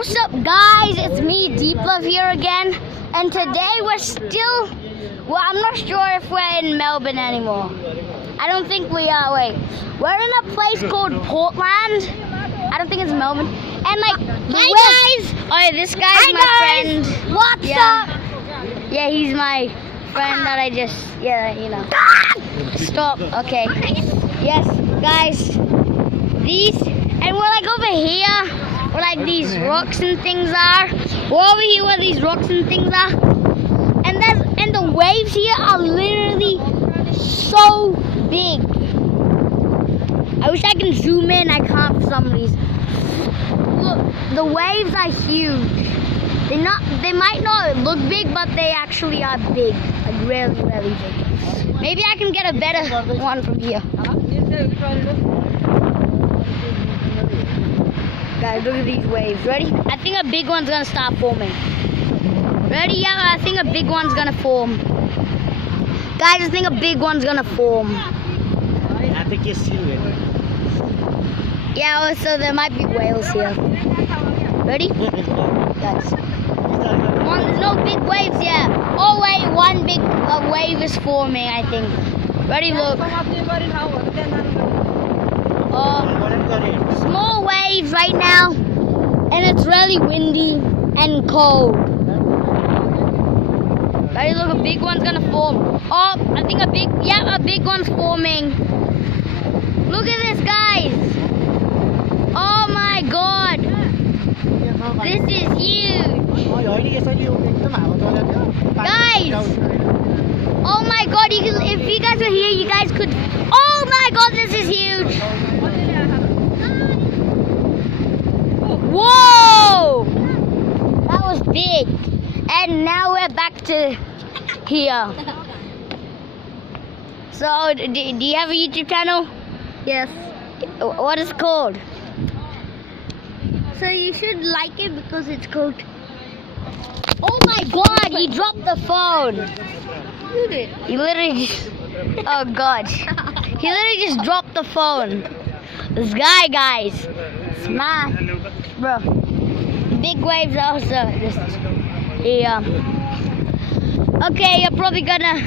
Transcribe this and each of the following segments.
What's up, guys? It's me, Deep Love, here again. And today we're still, well, I'm not sure if we're in Melbourne anymore. I don't think we are. Wait, we're in a place called Portland. I don't think it's Melbourne. And like, hi guys. Oh, this guy's my friend. What's up? Yeah, he's my friend that I just, you know. Stop. Okay. Yes, guys. These, and we're like over here. Where like these rocks and things are. We're over here where these rocks and things are. And the waves here are literally so big. I wish I can zoom in. I can't for some reason. Look, the waves are huge. They might not look big, but they actually are big. Like really, really big. Maybe I can get a better one from here. Guys, look at these waves. Ready? I think a big one's gonna start forming. Ready? Yeah, I think a big one's gonna form. Guys, I think a big one's gonna form. I think you see it. Yeah, so there might be whales here. Ready? Guys. Come on, there's no big waves yet. Oh wait, one big wave is forming, I think. Ready? Look. Small waves right now, and it's really windy and cold. Ready? Look, a big one's gonna form. Oh, I think a big one's forming. Look at this, guys. Oh my God, this is huge. Guys, oh my God, if you guys were here, you guys could. Oh my God, this is huge. Whoa! That was big. And now we're back to here. So, do you have a YouTube channel? Yes. What is it called? So you should like it because it's called. Oh my God, he dropped the phone. You did. He literally just, oh God. He literally just dropped the phone. This guy, guys. Smash. Bro. Big waves also just, yeah. Okay, you're probably gonna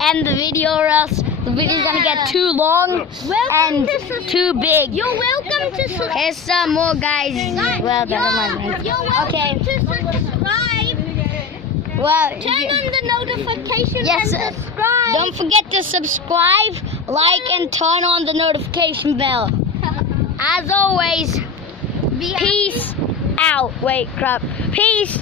end the video or else the video's gonna get too long and too big. You're welcome to subscribe. Here's some more guys. Well, never mind. You're welcome Okay. to subscribe. Well, Turn on the notification yes, and subscribe. don't forget to subscribe, like, and turn on the notification bell. As always, peace out. Wait, crap. Peace